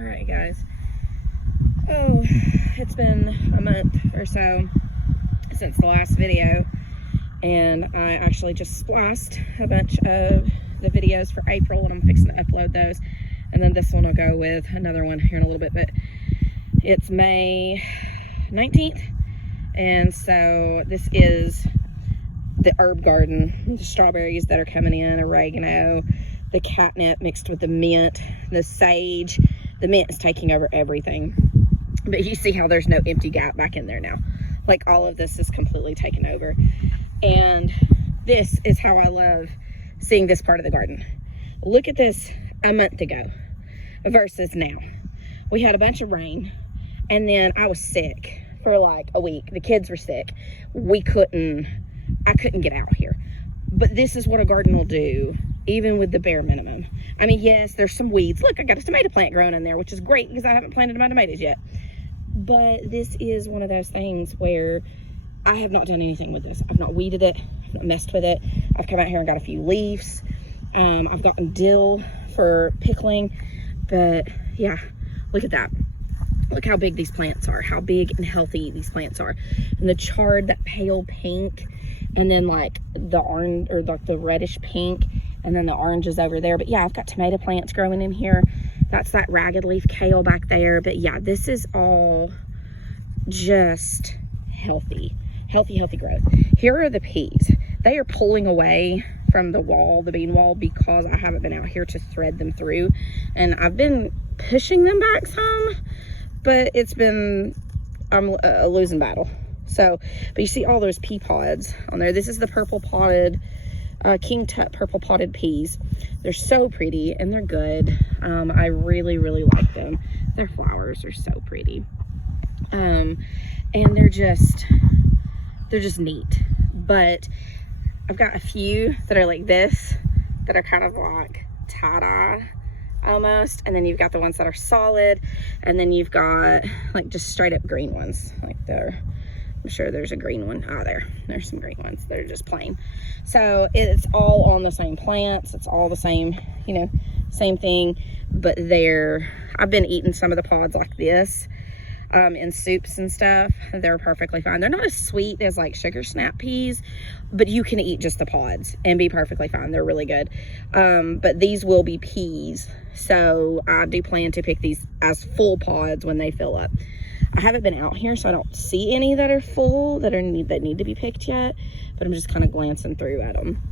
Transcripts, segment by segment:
Alright guys, it's been a month or so since the last video, and I actually just spliced a bunch of the videos for April, and I'm fixing to upload those, and then this one will go with another one here in a little bit. But it's May 19th, and so this is the herb garden, the strawberries that are coming in, oregano, the catnip mixed with the mint, the sage. The mint is taking over everything, but you see how there's no empty gap back in there now. Like, all of this is completely taken over, and this is how I love seeing this part of the garden. Look at this a month ago versus now. We had a bunch of rain, and then I was sick for like a week. The kids were sick. I couldn't get out here. But this is what a garden will do, even with the bare minimum. I mean, yes, there's some weeds. Look, I got a tomato plant growing in there, which is great because I haven't planted my tomatoes yet. But this is one of those things where I have not done anything with this. I've not weeded it. I've not messed with it. I've come out here and got a few leaves. I've gotten dill for pickling. But yeah, look at that. Look how big these plants are, how big and healthy these plants are. And the chard, that pale pink, and then like the orange, or like the reddish pink, and then the oranges over there. But yeah, I've got tomato plants growing in here. That's that ragged leaf kale back there. But yeah, this is all just healthy growth. Here are the peas. They are pulling away from the wall, the bean wall, because I haven't been out here to thread them through. And I've been pushing them back some, but it's been a losing battle. So, but you see all those pea pods on there. This is the purple potted, King Tut purple potted peas. They're so pretty and they're good. I really like them. Their flowers are so pretty. And they're just neat. But I've got a few that are like this, that are kind of like tie-dye almost, and then you've got the ones that are solid, and then you've got like just straight up green ones. Like I'm sure there's a green one. There's some green ones that are just plain. So it's all on the same plants. It's all the same, same thing. But I've been eating some of the pods like this in soups and stuff. They're perfectly fine. They're not as sweet as like sugar snap peas, but you can eat just the pods and be perfectly fine. They're really good. But these will be peas, so I do plan to pick these as full pods when they fill up. I haven't been out here, so I don't see any that are full that need to be picked yet, but I'm just kind of glancing through at them.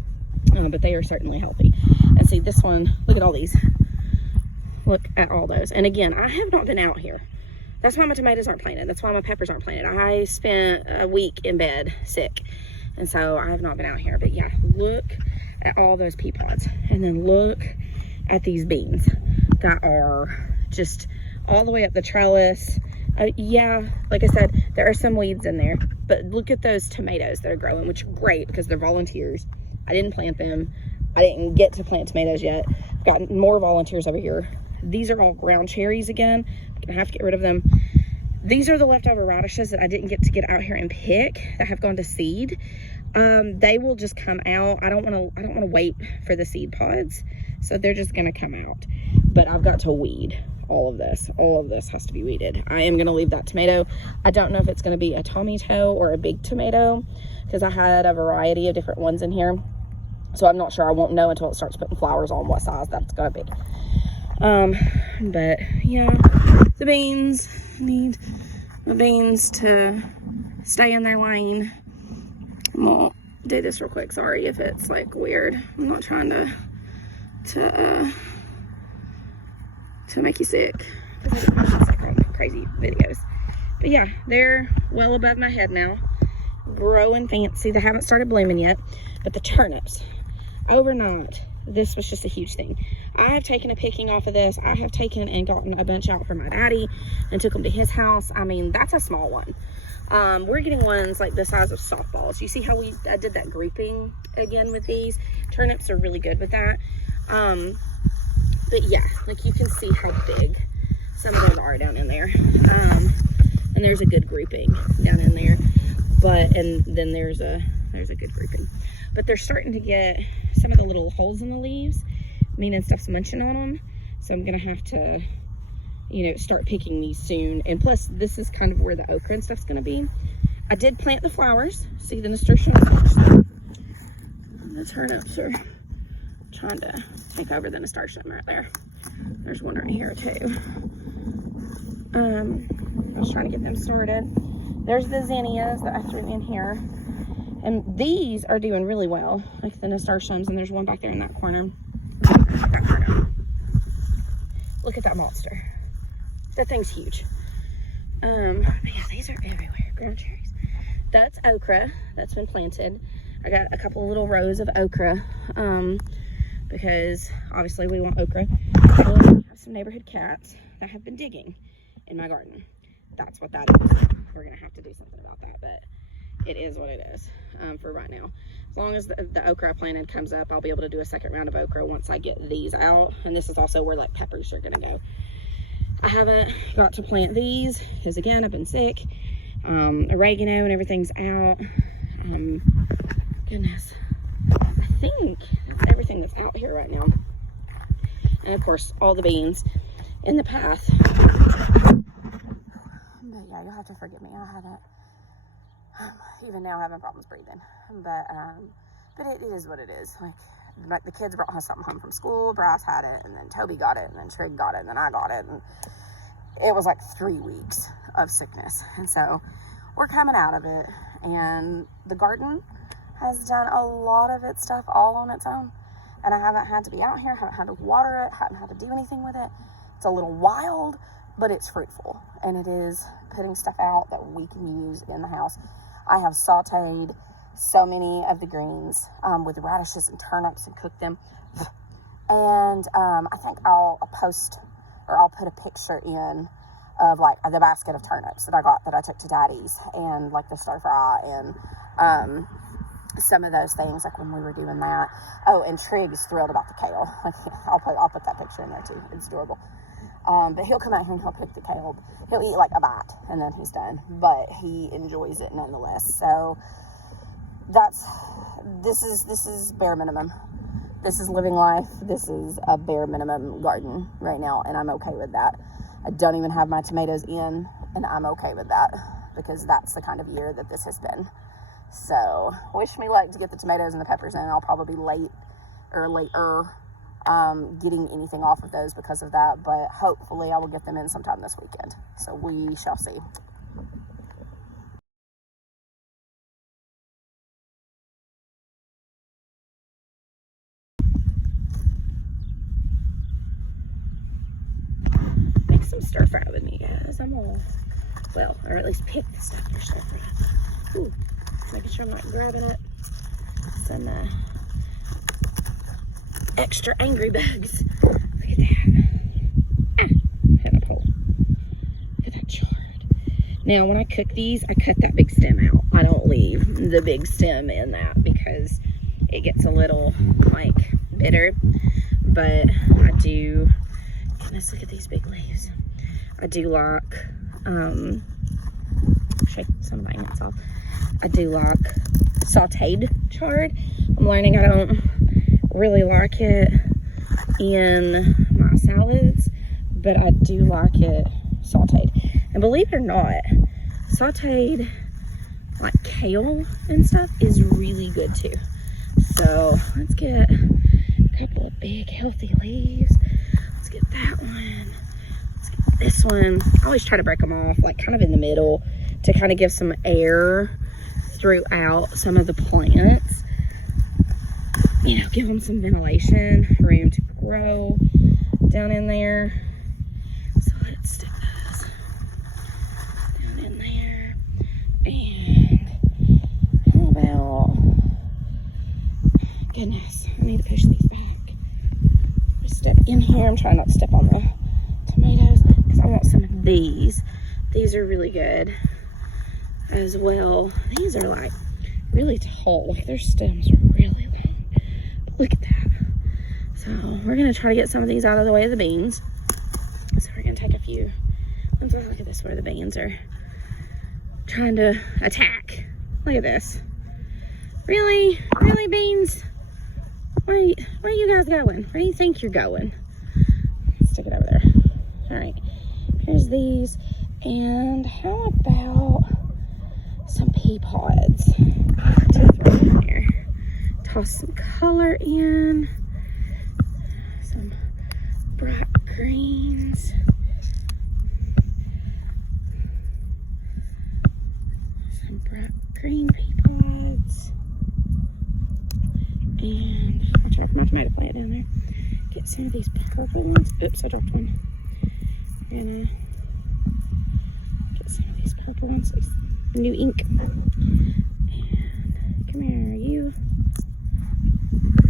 But they are certainly healthy. And see this one, look at all these. Look at all those. And again, I have not been out here. That's why my tomatoes aren't planted. That's why my peppers aren't planted. I spent a week in bed sick, and so I have not been out here. But yeah, look at all those pea pods, and then look at these beans that are just all the way up the trellis. Yeah, like I said, there are some weeds in there, but look at those tomatoes that are growing, which are great because they're volunteers. I didn't plant them. I didn't get to plant tomatoes yet. I've got more volunteers over here. These are all ground cherries again. I'm gonna have to get rid of them. These are the leftover radishes that I didn't get to get out here and pick, that have gone to seed. They will just come out. I don't want to wait for the seed pods, so they're just gonna come out. But I've got to weed all of this. All of this has to be weeded. I am gonna leave that tomato. I don't know if it's gonna be a tomato or a big tomato, because I had a variety of different ones in here, so I'm not sure. I won't know until it starts putting flowers on what size that's gonna be. But yeah, the beans need the beans to stay in their lane. I'm gonna do this real quick. Sorry if it's like weird. I'm not trying to make you sick, because I get sick on crazy videos. But yeah, they're well above my head now, growing fancy. They haven't started blooming yet. But the turnips, overnight, this was just a huge thing. I have taken a picking off of this. I have taken and gotten a bunch out for my daddy and took them to his house. I mean, that's a small one. We're getting ones like the size of softballs. You see how I did that grouping again with these? Turnips are really good with that. But yeah, like you can see how big some of those are down in there. And there's a good grouping down in there. And then there's a good grouping. But they're starting to get some of the little holes in the leaves, meaning stuff's munching on them. So I'm gonna have to you know, start picking these soon. And plus, this is kind of where the okra and stuff's going to be. I did plant the flowers. See the nasturtiums? The turnips are trying to take over the nasturtium right there. There's one right here too. I was trying to get them started. There's the zinnias that I threw in here. And these are doing really well, like the nasturtiums, and there's one back there in that corner. Look at that monster. That thing's huge. But yeah, these are everywhere. Ground cherries. That's okra that's been planted. I got a couple of little rows of okra, because obviously we want okra. I have some neighborhood cats that have been digging in my garden. That's what that is. We're gonna have to do something about that, but it is what it is for right now. As long as the okra I planted comes up, I'll be able to do a second round of okra once I get these out. And this is also where like peppers are gonna go. I haven't got to plant these because again, I've been sick. Oregano and everything's out. Goodness, I think that's everything that's out here right now. And of course, all the beans in the path. But yeah, you'll have to forgive me. I haven't, even now having problems breathing. But it is what it is. Like the kids brought something home from school. Bryce had it, and then Toby got it, and then Trig got it, and then I got it. And it was like 3 weeks of sickness. And so we're coming out of it. And the garden has done a lot of its stuff all on its own. And I haven't had to be out here, haven't had to water it, haven't had to do anything with it. It's a little wild, but it's fruitful. And it is putting stuff out that we can use in the house. I have sauteed so many of the greens with radishes and turnips and cooked them. And I think I'll post, or I'll put a picture in of like the basket of turnips that I got, that I took to Daddy's, and like the stir fry and some of those things, like when we were doing that. Oh, and Trig's thrilled about the kale. I'll put that picture in there too. It's adorable. But he'll come out here and he'll pick the kale. He'll eat like a bite and then he's done. But he enjoys it nonetheless. So this is bare minimum. This is living life. This is a bare minimum garden right now, and I'm okay with that. I don't even have my tomatoes in, and I'm okay with that because that's the kind of year that this has been. So wish me luck to get the tomatoes and the peppers in. I'll probably be later getting anything off of those because of that, but hopefully I will get them in sometime this weekend. So we shall see. Make some stir fry with me, guys. I'm all, well, or at least pick the stuff for stir fry. Ooh, making sure I'm not grabbing it. Some extra angry bugs. Look at that. Have a pull. Look at that chard. Now, when I cook these, I cut that big stem out. I don't leave the big stem in that because it gets a little, like, bitter. But I do, goodness, look at these big leaves. I do like, shake some of my ants off. I do like sauteed chard. I'm learning I don't really like it in my salads, but I do like it sauteed. And believe it or not, sauteed like kale and stuff is really good too. So let's get a couple of big healthy leaves. Let's get that one. Let's get this one. I always try to break them off like kind of in the middle to kind of give some air throughout some of the plants. You know, give them some ventilation, room to grow down in there. So let's stick those down in there. And how about, goodness, I need to push these back. Step in here. I'm trying not to step on the tomatoes because I want some of these. These are really good as well. These are like really tall. Like their stems are really long. Look at that. So we're going to try to get some of these out of the way of the beans. So we're going to take a few. Look at this, where the beans are trying to attack. Look at this. Really? Really, beans? Where are you guys going? Where do you think you're going? Stick it over there. All right. Here's these. And how about some pea pods to throw in here? Toss some color in. Some bright greens. Some bright green pea pods. And I'll drop my tomato plant down there. Get some of these purple ones. Oops, I dropped one. I'm gonna get some of these purple ones. New ink. And come here, you.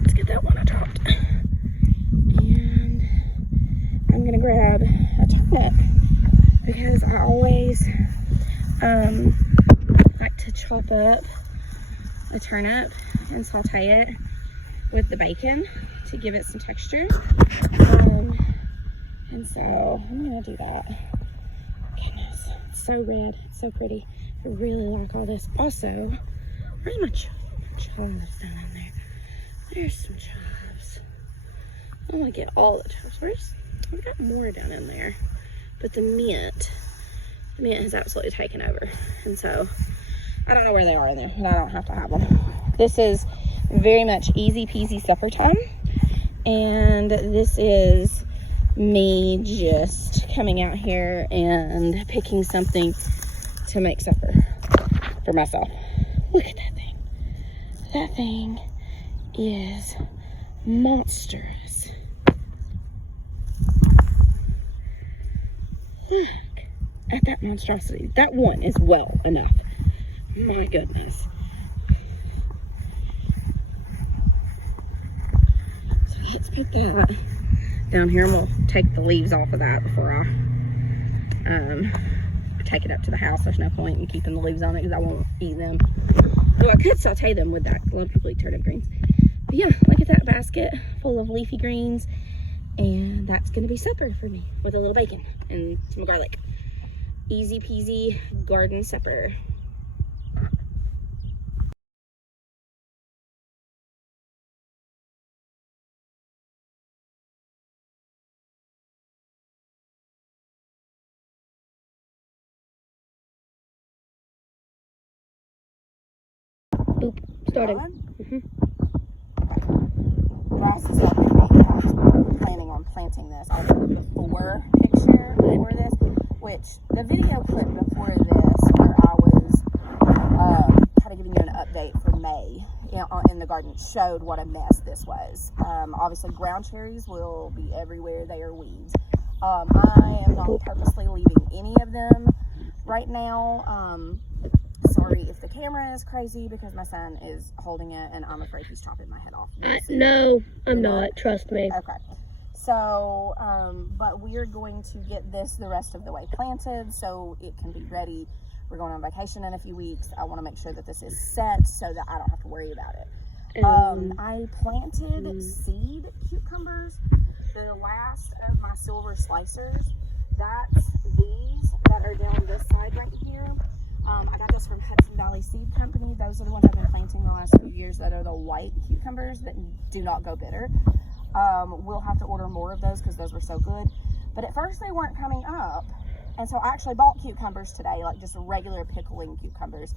Let's get that one I dropped. And I'm gonna grab a turnip because I always like to chop up a turnip and saute it with the bacon to give it some texture. And so I'm gonna do that. Goodness, it's so red, it's so pretty. I really like all this. Also, where's my chives down in there? There's some chives. I want to get all the chives. I've got more down in there, but the mint has absolutely taken over. And so I don't know where they are in there, but I don't have to have them. This is very much easy peasy supper time. And this is me just coming out here and picking something to make supper for myself. Look at that thing. That thing is monstrous. Look at that monstrosity. That one is well enough. My goodness. So let's put that down here and we'll take the leaves off of that before I take it up to the house. There's no point in keeping the leaves on it because I won't eat them. Though I could saute them with that. A lot of people eat turnip greens. But yeah, look at that basket full of leafy greens. And that's going to be supper for me with a little bacon and some garlic. Easy peasy garden supper. Boop. Started. Bryce is helping me. I was planning on planting this. I'll put the before picture before this, which the video clip before this where I was kind of giving you an update for May in the garden showed what a mess this was. Obviously ground cherries will be everywhere. They are weeds. I am not purposely leaving any of them right now. Sorry if the camera is crazy because my son is holding it and I'm afraid he's chopping my head off. No, I'm not. Trust me. Okay. So, but we are going to get this the rest of the way planted so it can be ready. We're going on vacation in a few weeks. I want to make sure that this is set so that I don't have to worry about it. I planted seed cucumbers. The last of my silver slicers, that's these that are down this side right here. I got this from Hudson Valley Seed Company. Those are the ones I've been planting the last few years that are the white cucumbers that do not go bitter. We'll have to order more of those because those were so good. But at first they weren't coming up. And so I actually bought cucumbers today, like just regular pickling cucumbers,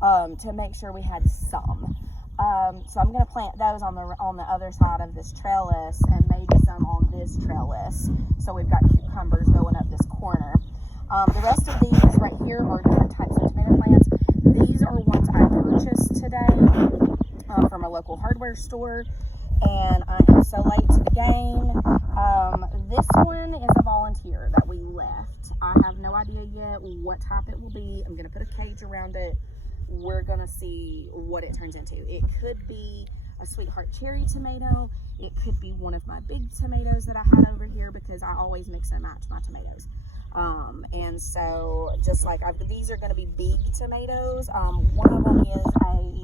to make sure we had some. So I'm going to plant those on the other side of this trellis and maybe some on this trellis. So we've got cucumbers going up this corner. The rest of these right here are different types of tomato plants. These are ones I purchased today from a local hardware store, and I am so late to the game. This one is a volunteer that we left. I have no idea yet what type it will be. I'm going to put a cage around it. We're going to see what it turns into. It could be a sweetheart cherry tomato. It could be one of my big tomatoes that I had over here because I always mix and match my tomatoes. And so just like these are going to be big tomatoes. One of them is a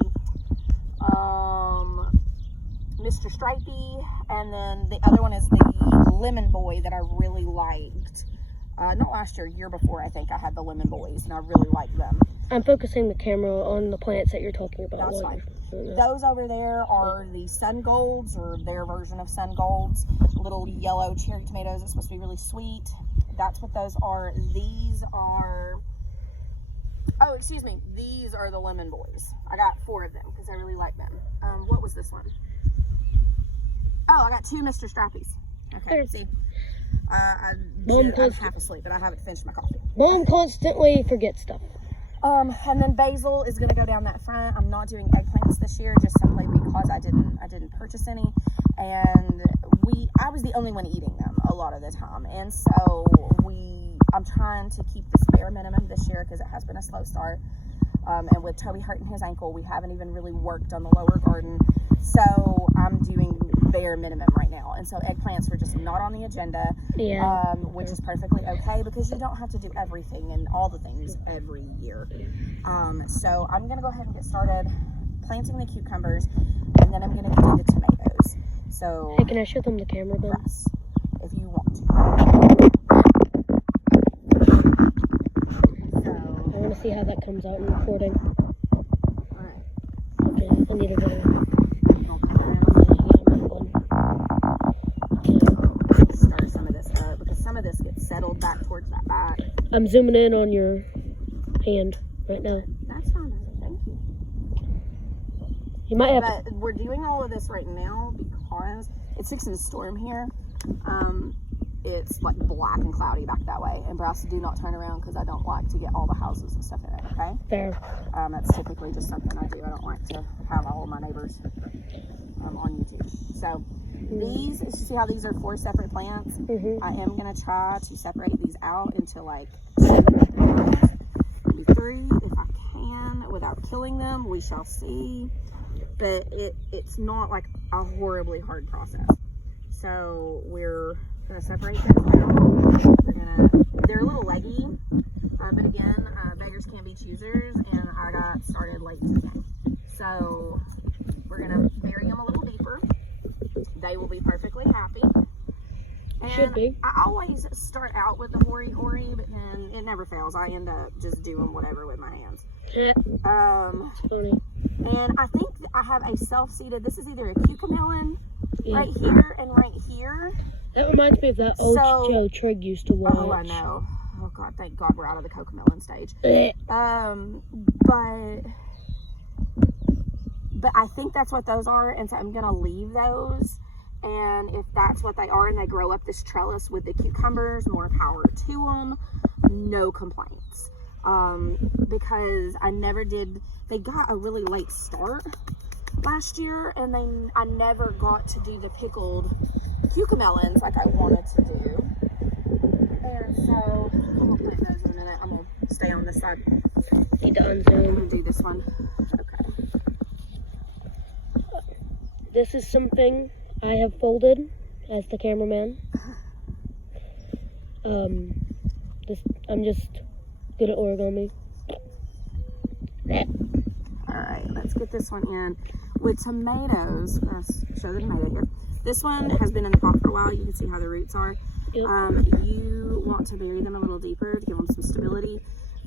Mr. Stripey, and then the other one is the Lemon Boy that I really liked. Not last year, year before, I think I had the Lemon Boys, and I really liked them. I'm focusing the camera on the plants that you're talking about. That's fine. Those over there are the Sun Golds, or their version of Sun Golds. Little yellow cherry tomatoes. It's supposed to be really sweet. that's what those are. These are, oh, excuse me, these are the lemon boys. I got 4 of them because I really like them. What was this one? Oh, I got 2 Mr. Strappies. Okay, see, I'm half asleep, but I haven't finished my coffee. Mom constantly forgets stuff. And then basil is going to go down that front. I'm not doing eggplants this year, just simply because I didn't purchase any, and I was the only one eating them a lot of the time, and so I'm trying to keep this bare minimum this year because it has been a slow start. And with Toby hurting his ankle, we haven't even really worked on the lower garden, so I'm doing bare minimum right now, and so eggplants are just not on the agenda. Yeah. Which is perfectly okay because you don't have to do everything and all the things every year. So I'm gonna go ahead and get started planting the cucumbers, and then I'm gonna do the tomatoes. So hey, can I show them the camera, Ben? yes, if you want to. So I want to see how that comes out in recording. alright. Okay, I need a video. Start some of this up because some of this gets settled back towards that back. I'm zooming in on your hand right now. That's fine. Thank you. You might have But we're doing all of this right now because it's fixing to storm here. It's like black and cloudy back that way. And Bryce, do not turn around because I don't like to get all the houses and stuff in it, okay? fair. That's typically just something I do. I don't like to have all of my neighbors on YouTube. So these, you see how these are 4 separate plants? I am going to try to separate these out into like 2 plants, maybe 3 if I can, without killing them. We shall see. But it's not like a horribly hard process. So we're going to separate those out. They're a little leggy, but again, beggars can't be choosers, and I got started late today. So we're going to bury them a little deeper. They will be perfectly happy. And Should be. I always start out with the hoary, but then it never fails. I end up just doing whatever with my hands. It's funny. And I think I have a self-seeded, this is either a cucamelon right here and right here. That reminds me of that old Joe Trigg used to watch. Oh, I know. Oh, God, thank God we're out of the cocomelon stage. But I think that's what those are, and so I'm going to leave those. And if that's what they are and they grow up this trellis with the cucumbers, more power to them. No complaints. Because I never did, they got a really late start last year, and I never got to do the pickled cucamelons like I wanted to do. And so I'm gonna plant those in a minute. I'm gonna stay on this side. He done I'm gonna do this one. Okay. This is something I have folded as the cameraman. I'm just good at origami. Alright, let's get this one in. With tomatoes, let's show the tomato here. This one has been in the pot for a while. You can see how the roots are. Yep. You want to bury them a little deeper to give them some stability.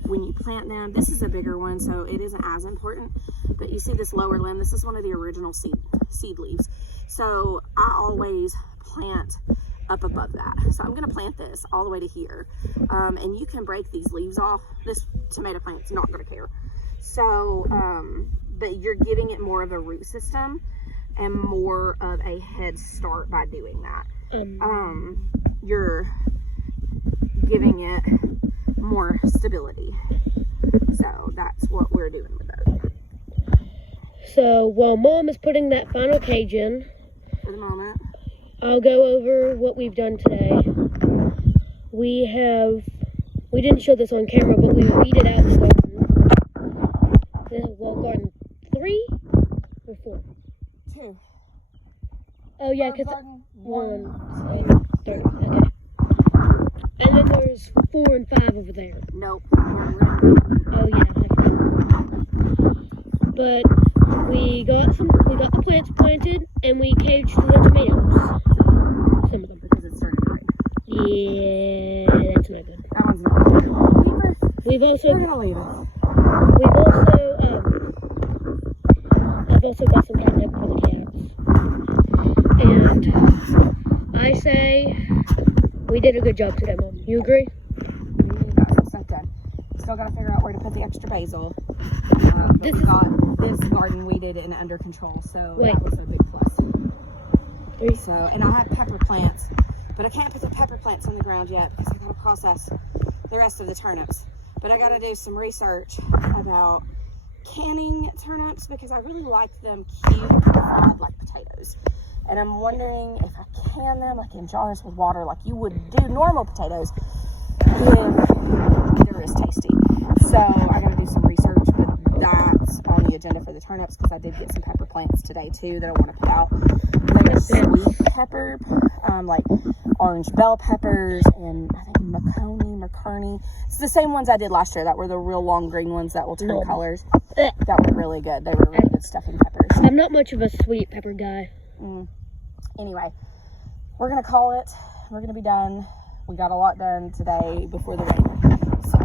When you plant them, this is a bigger one, so it isn't as important. But you see this lower limb, this is one of the original seed leaves. So I always plant up above that. So I'm gonna plant this all the way to here. And you can break these leaves off. This tomato plant's not gonna care. So, but you're giving it more of a root system and more of a head start by doing that. You're giving it more stability. So that's what we're doing with those. So while Mom is putting that final cage in, For the moment. I'll go over what we've done today. We didn't show this on camera, but we weeded out the garden. This is garden 3 or 4? 2. Oh yeah, because Garden 1, 2, 3. Okay. And then there's 4 and 5 over there. Nope. Oh yeah, I forgot. But we got the plants planted, and we caged the tomatoes. Some of them. Because it started to rain. Yeah, that's not good. That one's not good. We've also We're gonna leave it. I've also got some catnip for the cats. And I say We did a good job today, Mom. You agree? We got some stuff done. Still got to figure out where to put the extra basil. But we got this garden weeded and under control, so that was a big plus. So, and I have pepper plants, but I can't put the pepper plants on the ground yet because I got to process the rest of the turnips. But I got to do some research about canning turnips because I really like them cute, fried like potatoes. And I'm wondering if I can them like in jars with water like you would do normal potatoes if they're as tasty. So I got to do some research, but that's on the agenda for the turnips because I did get some pepper plants today too that I want to put out. Like a sweet pepper, like orange bell peppers, and I think McConey. It's the same ones I did last year that were the real long green ones that will turn colors. That were really good. They were really good stuffing peppers. I'm not much of a sweet pepper guy. Anyway, we're going to call it. We're going to be done. We got a lot done today before the rain. So